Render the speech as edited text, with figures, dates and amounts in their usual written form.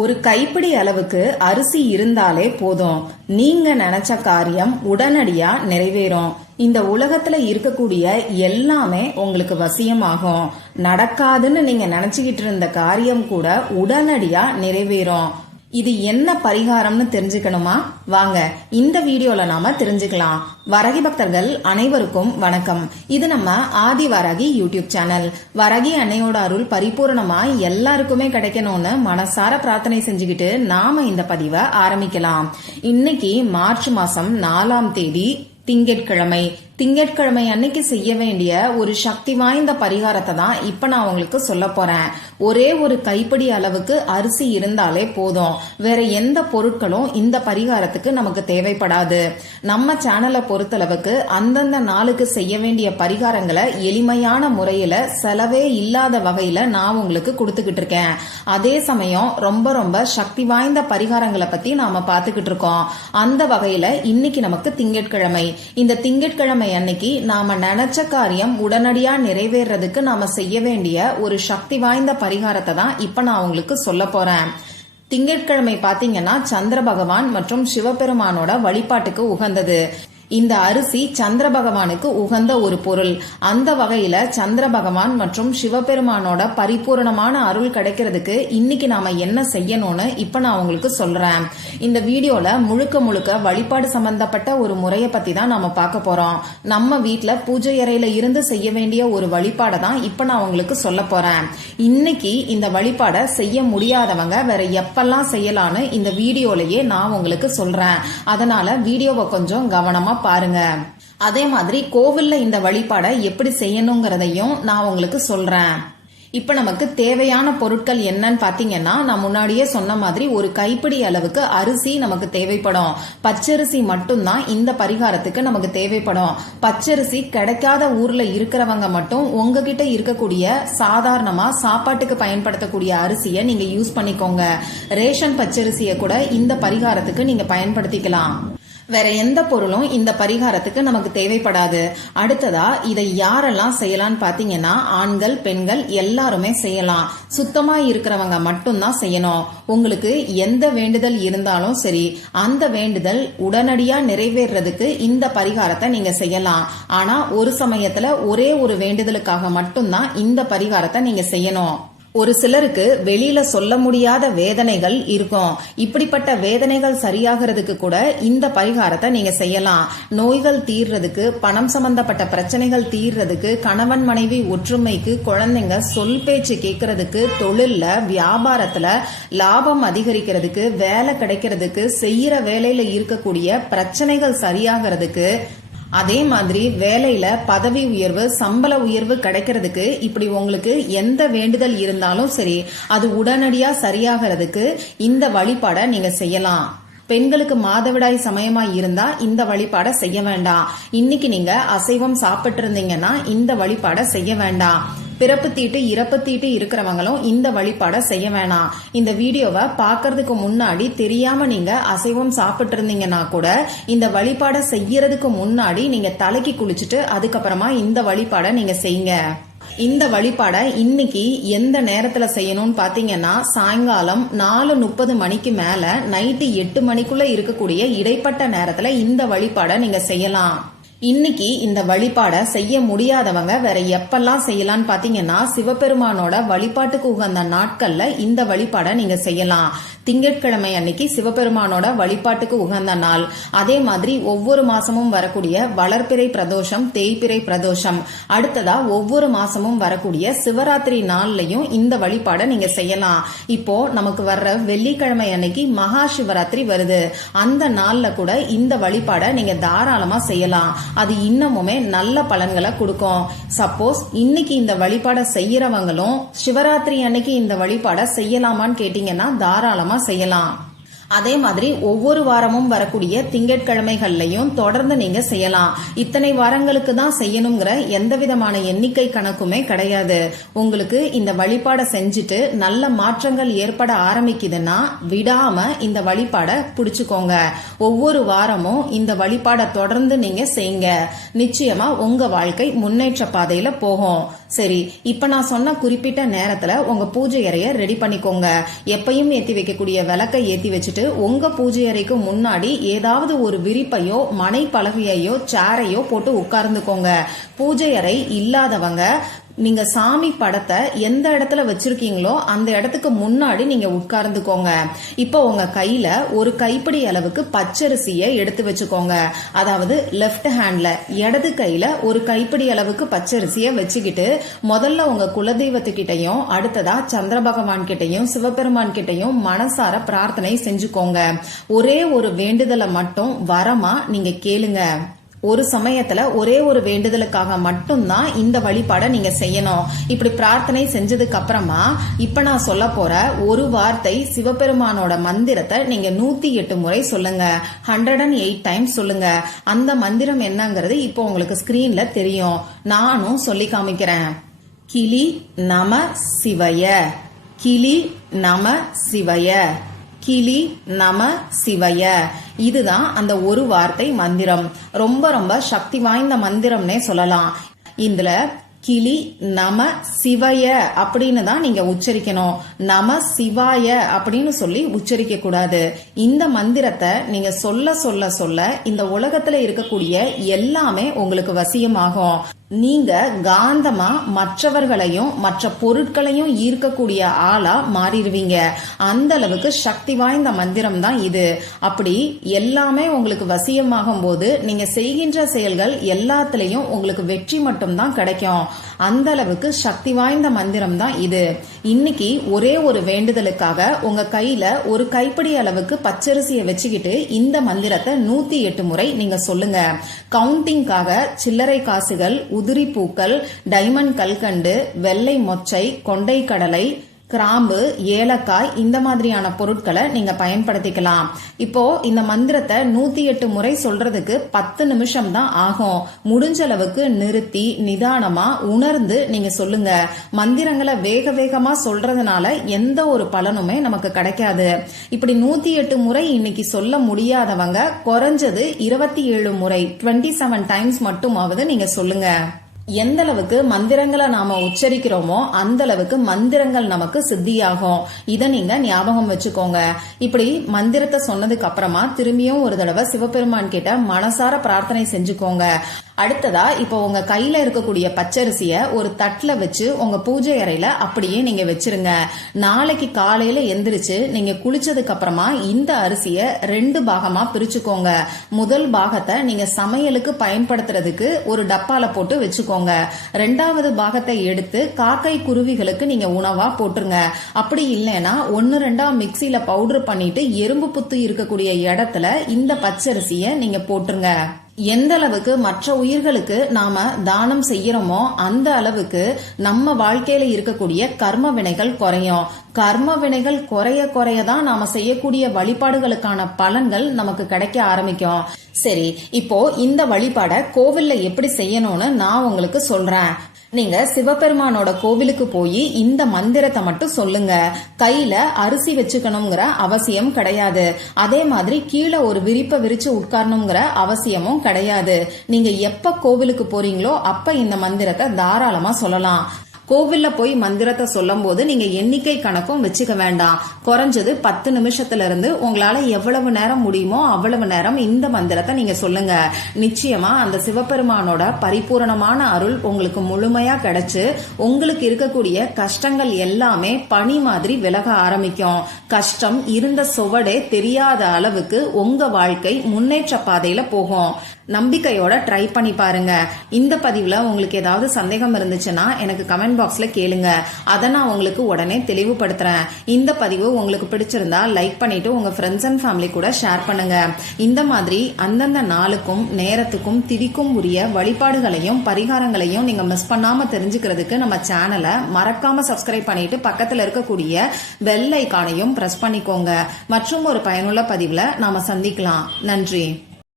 ஒரு கைப்பிடி அளவுக்கு அரிசி இருந்தாலே போதும், நீங்க நினைச்ச காரியம் உடனடியா நிறைவேறும். இந்த உலகத்துல இருக்கக்கூடிய எல்லாமே உங்களுக்கு வசியமாகும். நடக்காதுன்னு நீங்க நினைச்சுக்கிட்டு இருந்த காரியம் கூட உடனடியா நிறைவேறும். இது என்ன பரிகாரம்னு தெரிஞ்சுக்கணுமா? வாங்க இந்த வீடியோல நாம தெரிஞ்சுக்கலாம். வரகி பக்தர்கள் அனைவருக்கும் வணக்கம். இது நம்ம ஆதி வரகி யூடியூப் சேனல். வரகி அன்னையோட அருள் பரிபூர்ணமா எல்லாருக்குமே கிடைக்கணும்னு மனசார பிரார்த்தனை செஞ்சுக்கிட்டு நாம இந்த பதிவை ஆரம்பிக்கலாம். இன்னைக்கு மார்ச் மாசம் 4ஆம் தேதி திங்கட்கிழமை. திங்கட்கிழமை அன்னைக்கு செய்ய வேண்டிய ஒரு சக்தி வாய்ந்த பரிகாரத்தை தான் இப்ப நான் உங்களுக்கு சொல்ல போறேன். ஒரே ஒரு கைப்பிடி அளவுக்கு அரிசி இருந்தாலே போதும். வேற எந்த பொருட்களும் இந்த பரிகாரத்துக்கு நமக்கு தேவைப்படாது. நம்ம சேனலை பொறுத்தளவுக்கு அந்தந்த நாளுக்கு செய்ய வேண்டிய பரிகாரங்களை எளிமையான முறையில செலவே இல்லாத வகையில நான் உங்களுக்கு கொடுத்துக்கிட்டு இருக்கேன். அதே சமயம் ரொம்ப ரொம்ப சக்தி வாய்ந்த பரிகாரங்களை பத்தி நாம பாத்துக்கிட்டு இருக்கோம். அந்த வகையில இன்னைக்கு நமக்கு திங்கட்கிழமை. இந்த திங்கட்கிழமை அன்னைக்கு நாம நினைச்ச காரியம் உடனடியா நிறைவேறதுக்கு நாம செய்ய வேண்டிய ஒரு சக்தி வாய்ந்த பரிகாரத்தை தான் இப்ப நான் உங்களுக்கு சொல்ல போறேன். திங்கட்கிழமை பாத்தீங்கன்னா சந்திர பகவான் மற்றும் சிவபெருமானோட வழிபாட்டுக்கு உகந்தது. இந்த அரிசி சந்திர பகவானுக்கு உகந்த ஒரு பொருள். அந்த வகையில சந்திர பகவான் மற்றும் சிவபெருமானோட பரிபூர்ணமான அருள் கிடைக்கிறதுக்கு இன்னைக்கு நாம என்ன செய்யணும்னு இப்ப நான் உங்களுக்கு சொல்றேன். இந்த வீடியோல முழுக்க முழுக்க வழிபாடு சம்பந்தப்பட்ட ஒரு முறையை பத்தி தான் நாம பார்க்க போறோம். நம்ம வீட்டுல பூஜை அறையில இருந்து செய்ய வேண்டிய ஒரு வழிபாடை தான் இப்ப நான் உங்களுக்கு சொல்ல போறேன். இன்னைக்கு இந்த வழிபாடை செய்ய முடியாதவங்க வேற எப்பெல்லாம் செய்யலான்னு இந்த வீடியோலயே நான் உங்களுக்கு சொல்றேன். அதனால வீடியோவை கொஞ்சம் கவனமா பாருங்க. அதே மாதிரி கோவில்ல இந்த வழிபாடை எப்படி செய்யணுங்கிறதையும் நான் உங்களுக்கு சொல்றேன். இப்ப நமக்கு தேவையான பொருட்கள் என்னன்னு பாத்தீங்கன்னா, நான் முன்னாடியே சொன்ன மாதிரி ஒரு கைப்பிடி அளவுக்கு அரிசி நமக்கு தேவைப்படும். பச்சரிசி மட்டும்தான் இந்த பரிகாரத்துக்கு நமக்கு தேவைப்படும். பச்சரிசி கிடைக்காத ஊர்ல இருக்கிறவங்க மட்டும் உங்ககிட்ட இருக்கக்கூடிய சாதாரணமா சாப்பாட்டுக்கு பயன்படுத்தக்கூடிய அரிசியை நீங்க யூஸ் பண்ணிக்கோங்க. ரேஷன் பச்சரிசியை கூட இந்த பரிகாரத்துக்கு நீங்க பயன்படுத்திக்கலாம். வேற எந்த பொருளும் இந்த பரிகாரத்துக்கு நமக்கு தேவைப்படாது. அடுத்ததா இதை யாரெல்லாம் செய்யலாம்னு பாத்தீங்கன்னா, ஆண்கள் பெண்கள் எல்லாருமே செய்யலாம். சுத்தமா இருக்கிறவங்க மட்டும்தான் செய்யணும். உங்களுக்கு எந்த வேண்டுதல் இருந்தாலும் சரி, அந்த வேண்டுதல் உடனடியா நிறைவேறதுக்கு இந்த பரிகாரத்தை நீங்க செய்யலாம். ஆனா ஒரு சமயத்துல ஒரே ஒரு வேண்டுதலுக்காக மட்டும்தான் இந்த பரிகாரத்தை நீங்க செய்யணும். ஒரு சிலருக்கு வெளியில சொல்ல முடியாத வேதனைகள் இருக்கும். இப்படிப்பட்ட வேதனைகள் சரியாகிறதுக்கு கூட இந்த பரிகாரத்தை நீங்க செய்யலாம். நோய்கள் தீர்றதுக்கு, பணம் சம்பந்தப்பட்ட பிரச்சனைகள் தீர்றதுக்கு, கணவன் மனைவி ஒற்றுமைக்கு, குழந்தைங்க சொல் பேச்சு கேட்கறதுக்கு, தொழில்ல வியாபாரத்துல லாபம் அதிகரிக்கிறதுக்கு, வேலை கிடைக்கிறதுக்கு, செய்யற வேலையில இருக்கக்கூடிய பிரச்சனைகள் சரியாகிறதுக்கு, அதே மாதிரி வேலையில பதவி உயர்வு, சம்பள உயர்வு கிடைக்கிறதுக்கு, இப்படி உங்களுக்கு எந்த வேண்டுதல் இருந்தாலும் சரி, அது உடனடியா சரியாகிறதுக்கு இந்த வழிபாடை நீங்க செய்யலாம். பெண்களுக்கு மாதவிடாய் சமயமா இருந்தா இந்த வழிபாடை செய்ய வேண்டாம். இன்னைக்கு நீங்க அசைவம் சாப்பிட்டு இருந்தீங்கன்னா இந்த வழிபாடை செய்ய வேண்டாம். பிறப்பு தீட்டு இறப்பு தீட்டு இருக்கிறவங்களும் இந்த வழிபாடை செய்ய வேணாம். இந்த வீடியோவை பாக்குறதுக்கு முன்னாடி தெரியாம நீங்க அசைவம் சாப்பிட்டு இருந்தீங்கன்னா கூட இந்த வழிபாடை செய்யறதுக்கு முன்னாடி நீங்க தலைக்கு குளிச்சுட்டு அதுக்கப்புறமா இந்த வழிபாடை நீங்க செய்யுங்க. இந்த வழிபாடை இன்னைக்கு எந்த நேரத்துல செய்யணும்னு பாத்தீங்கன்னா, சாயங்காலம் 4:30 மணிக்கு மேல நைட்டு 8 மணிக்குள்ள இருக்கக்கூடிய இடைப்பட்ட நேரத்துல இந்த வழிபாடை நீங்க செய்யலாம். இன்னைக்கு இந்த வழிபாடை செய்ய முடியாதவங்க வேற எப்பெல்லாம் செய்யலாம்னு பாத்தீங்கன்னா, சிவபெருமானோட வழிபாட்டுக்கு உகந்த நாட்கள்ல இந்த வழிபாடை நீங்க செய்யலாம். திங்கட்கிழமை அன்னைக்கு சிவபெருமானோட வழிபாட்டுக்கு உகந்த நாள். அதே மாதிரி ஒவ்வொரு மாசமும் வரக்கூடிய வளர்பிறை பிரதோஷம், தேய்பிறை பிரதோஷம், அடுத்ததா ஒவ்வொரு மாசமும் வரக்கூடிய சிவராத்திரி நாள்லயும் இந்த வழிபாடை நீங்க செய்யலாம். இப்போ நமக்கு வர்ற வெள்ளிக்கிழமை அன்னைக்கு மகா சிவராத்திரி வருது. அந்த நாள்ல கூட இந்த வழிபாடை நீங்க தாராளமா செய்யலாம். அது இன்னமுமே நல்ல பலன்களை கொடுக்கும். சப்போஸ் இன்னைக்கு இந்த வழிபாடை செய்யறவங்களும் சிவராத்திரி அன்னைக்கு இந்த வழிபாடை செய்யலாமான்னு கேட்டீங்கன்னா தாராளமா செய்யலாம். அதே மாதிரி ஒவ்வொரு வாரமும் வரக்கூடிய திங்கட்கிழமைகள்லையும் தொடர்ந்து நீங்க செய்யலாம். இத்தனை வாரங்களுக்கு தான் செய்யணுங்கிற எந்த விதமான எண்ணிக்கை கணக்குமே கிடையாது. உங்களுக்கு இந்த வழிபாடை செஞ்சுட்டு நல்ல மாற்றங்கள் ஏற்பட ஆரம்பிக்குதுன்னா விடாம இந்த வழிபாடை பிடிச்சுக்கோங்க. ஒவ்வொரு வாரமும் இந்த வழிபாடை தொடர்ந்து நீங்க செய்யுங்க. நிச்சயமா உங்க வாழ்க்கை முன்னேற்ற பாதையில போகும். சரி, இப்ப நான் சொன்ன குறிப்பிட்ட நேரத்துல உங்க பூஜை அறைய ரெடி பண்ணிக்கோங்க. எப்பயும் ஏத்தி வைக்கக்கூடிய விளக்கை ஏத்தி வச்சுட்டு உங்க பூஜை அறைக்கு முன்னாடி ஏதாவது ஒரு விரிப்பையோ மனை பலகையோ சேரையோ போட்டு உட்கார்ந்துக்கோங்க. பூஜை அறை இல்லாதவங்க நீங்க சாமி படத்தை எந்த இடத்துல வச்சிருக்கீங்களோ அந்த இடத்துக்கு முன்னாடி நீங்க உட்கார்ந்துக்கோங்க. இப்போ உங்க கையில ஒரு கைப்பிடி அளவுக்கு பச்சரிசியை எடுத்து வச்சுக்கோங்க. அதாவது லெஃப்ட் ஹேண்ட்ல இடது கையில ஒரு கைப்பிடி அளவுக்கு பச்சரிசியை வச்சுக்கிட்டு முதல்ல உங்க குலதெய்வத்துக்கிட்டையும் அடுத்ததா சந்திர பகவான் கிட்டையும் சிவபெருமான் கிட்டையும் மனசார பிரார்த்தனை செஞ்சுக்கோங்க. ஒரே ஒரு வேண்டுதலை மட்டும் வரமா நீங்க கேளுங்க. ஒரு சமயத்துல ஒரே ஒரு வேண்டுதலுக்காக மட்டும்தான் இந்த வழிபாடை நீங்க செய்யணும். இப்படி பிரார்த்தனை செஞ்சதுக்கு அப்புறமா இப்ப நான் சொல்ல போற ஒரு வார்த்தை சிவபெருமானோட மந்திரத்தை நீங்க 108 முறை சொல்லுங்க. 108 டைம்ஸ் சொல்லுங்க. அந்த மந்திரம் என்னங்கிறது இப்போ உங்களுக்கு ஸ்கிரீன்ல தெரியும். நானும் சொல்லி காமிக்கிறேன். கிளி நம சிவய, கிளி நம சிவய, கிளி நம சிவய. இதுதான் அந்த ஒரு வார்த்தை மந்திரம். ரொம்ப ரொம்ப சக்தி வாய்ந்த மந்திரம்னே சொல்லலாம். இதுல கிளி நம சிவய அப்படின்னு தான் நீங்க உச்சரிக்கணும். நம சிவாய அப்படின்னு சொல்லி உச்சரிக்க கூடாது. இந்த மந்திரத்தை நீங்க சொல்ல சொல்ல சொல்ல இந்த உலகத்துல இருக்கக்கூடிய எல்லாமே உங்களுக்கு வசியமாகும். நீங்க காந்தமா மற்றவர்களையும் மற்ற பொருட்களையும் ஈர்க்கக்கூடிய ஆளா மாறிடுவீங்க. அந்த அளவுக்கு சக்தி வாய்ந்த மந்திரம் தான் இது. அப்படி எல்லாமே உங்களுக்கு வசியமாகும் போது நீங்க செய்கின்ற செயல்கள் எல்லாத்திலையும் உங்களுக்கு வெற்றி மட்டும் தான் கிடைக்கும். அந்த அளவுக்கு சக்தி வாய்ந்த மந்திரம் தான் இது. இன்னைக்கு ஒரே ஒரு வேண்டுதலுக்காக உங்க கையில ஒரு கைப்பிடி அளவுக்கு பச்சரிசியை வச்சுக்கிட்டு இந்த மந்திரத்தை 108 முறை நீங்க சொல்லுங்க. கவுண்டிங்காக சில்லறை காசுகள், உதிரி பூக்கள், டைமண்ட் கல்கண்டு, வெள்ளை மொச்சை, கொண்டை கடலை, கிராம்பு, ஏலக்காய் இந்த மாதிரியான பொருட்களை நீங்க பயன்படுத்திக்கலாம். இப்போ இந்த மந்திரத்தை 108 முறை சொல்றதுக்கு 10 நிமிஷம் தான் ஆகும். முடிஞ்ச அளவுக்கு நிறுத்தி நிதானமா உணர்ந்து நீங்க சொல்லுங்க. மந்திரங்களை வேக வேகமா சொல்றதுனால எந்த ஒரு பலனுமே நமக்கு கிடைக்காது. இப்படி 108 முறை இன்னைக்கு சொல்ல முடியாதவங்க குறைஞ்சது 27 முறை 27 டைம்ஸ் மட்டுமாவது நீங்க சொல்லுங்க. எந்த அளவுக்கு மந்திரங்களை நாம உச்சரிக்கிறோமோ அந்த அளவுக்கு மந்திரங்கள் நமக்கு சித்தியாகும். இதை நீங்க ஞாபகம் வச்சுக்கோங்க. இப்படி மந்திரத்தை சொன்னதுக்கு அப்புறமா திரும்பியும் ஒரு தடவை சிவபெருமான் கிட்ட மனசார பிரார்த்தனை செஞ்சுக்கோங்க. அடுத்ததா இப்போ உங்க கையில இருக்கக்கூடிய பச்சரிசிய ஒரு தட்டுல வச்சு உங்க பூஜை அறையில அப்படியே நீங்க வச்சிருங்க. நாளைக்கு காலையில எந்திரிச்சு நீங்க குளிச்சதுக்கு அப்புறமா இந்த அரிசிய 2 பாகமா பிரிச்சுக்கோங்க. முதல் பாகத்தை நீங்க சமையலுக்கு பயன்படுத்துறதுக்கு ஒரு டப்பால போட்டு வச்சுக்கோங்க. 2வது பாகத்தை எடுத்து காக்கை குருவிகளுக்கு நீங்க உணவா போட்டுருங்க. அப்படி இல்லைன்னா 1-2 மிக்சியில பவுடர் பண்ணிட்டு எறும்பு புத்து இருக்கக்கூடிய இடத்துல இந்த பச்சரிசிய நீங்க போட்டுருங்க. எந்த அளவுக்கு மற்ற உயிர்களுக்கு நாம தானம் செய்யறோமோ அந்த அளவுக்கு நம்ம வாழ்க்கையில இருக்கக்கூடிய கர்ம வினைகள் குறையும். கர்ம வினைகள் குறைய குறையதான் நாம செய்யக்கூடிய வழிபாடுகளுக்கான பலன்கள் நமக்கு கிடைக்க ஆரம்பிக்கும். சரி, இப்போ இந்த வழிபாட கோவில்ல எப்படி செய்யணும்னு நான் உங்களுக்கு சொல்றேன். நீங்க சிவபெருமானோட கோவிலுக்கு போய் இந்த மந்திரத்தை மட்டும் சொல்லுங்க. கையில அரிசி வச்சுக்கணுங்கிற அவசியம் கிடையாது. அதே மாதிரி கீழே ஒரு விரிப்பை விரிச்சு உட்காரணுங்கிற அவசியமும் கிடையாது. நீங்க எப்ப கோவிலுக்கு போறீங்களோ அப்ப இந்த மந்திரத்தை தாராளமா சொல்லலாம். கோவில்ல போய் மந்திரத்தை சொல்லும் போது நீங்க எண்ணிக்கை கணக்கும் வச்சுக்க வேண்டாம். குறைஞ்சது 10 நிமிஷத்துல இருந்து உங்களால எவ்வளவு நேரம் முடியுமோ அவ்வளவு நேரம் இந்த மந்திரத்தை நீங்க சொல்லுங்க. நிச்சயமா அந்த சிவபெருமானோட பரிபூரணமான அருள் உங்களுக்கு முழுமையா கிடைச்சு உங்களுக்கு இருக்கக்கூடிய கஷ்டங்கள் எல்லாமே பனி மாதிரி விலக ஆரம்பிக்கும். கஷ்டம் இருந்த சுவடே தெரியாத அளவுக்கு உங்க வாழ்க்கை முன்னேற்ற பாதையில போகும். நம்பிக்கையோட ட்ரை பண்ணி பாருங்க. இந்த பதிவுல உங்களுக்கு ஏதாவது சந்தேகம் இருந்துச்சுன்னா எனக்கு கமெண்ட் பாக்ஸ்ல கேளுங்க. அதை நான் உங்களுக்கு உடனே தெளிவுபடுத்துறேன். இந்த பதிவு உங்களுக்கு பிடிச்சிருந்தா லைக் பண்ணிட்டு உங்க ஃப்ரெண்ட்ஸ் அண்ட் ஃபேமிலி கூட ஷேர் பண்ணுங்க. இந்த மாதிரி அந்தந்த நாளுக்கும் நேரத்துக்கும் திதிக்கும் உரிய வழிபாடுகளையும் பரிகாரங்களையும் நீங்க மிஸ் பண்ணாம தெரிஞ்சுக்கிறதுக்கு நம்ம சேனலை மறக்காம சப்ஸ்கிரைப் பண்ணிட்டு பக்கத்துல இருக்கக்கூடிய பெல் ஐகானையும் பிரஸ் பண்ணிக்கோங்க. மற்றும் ஒரு பயனுள்ள பதிவுல நாம சந்திக்கலாம். நன்றி.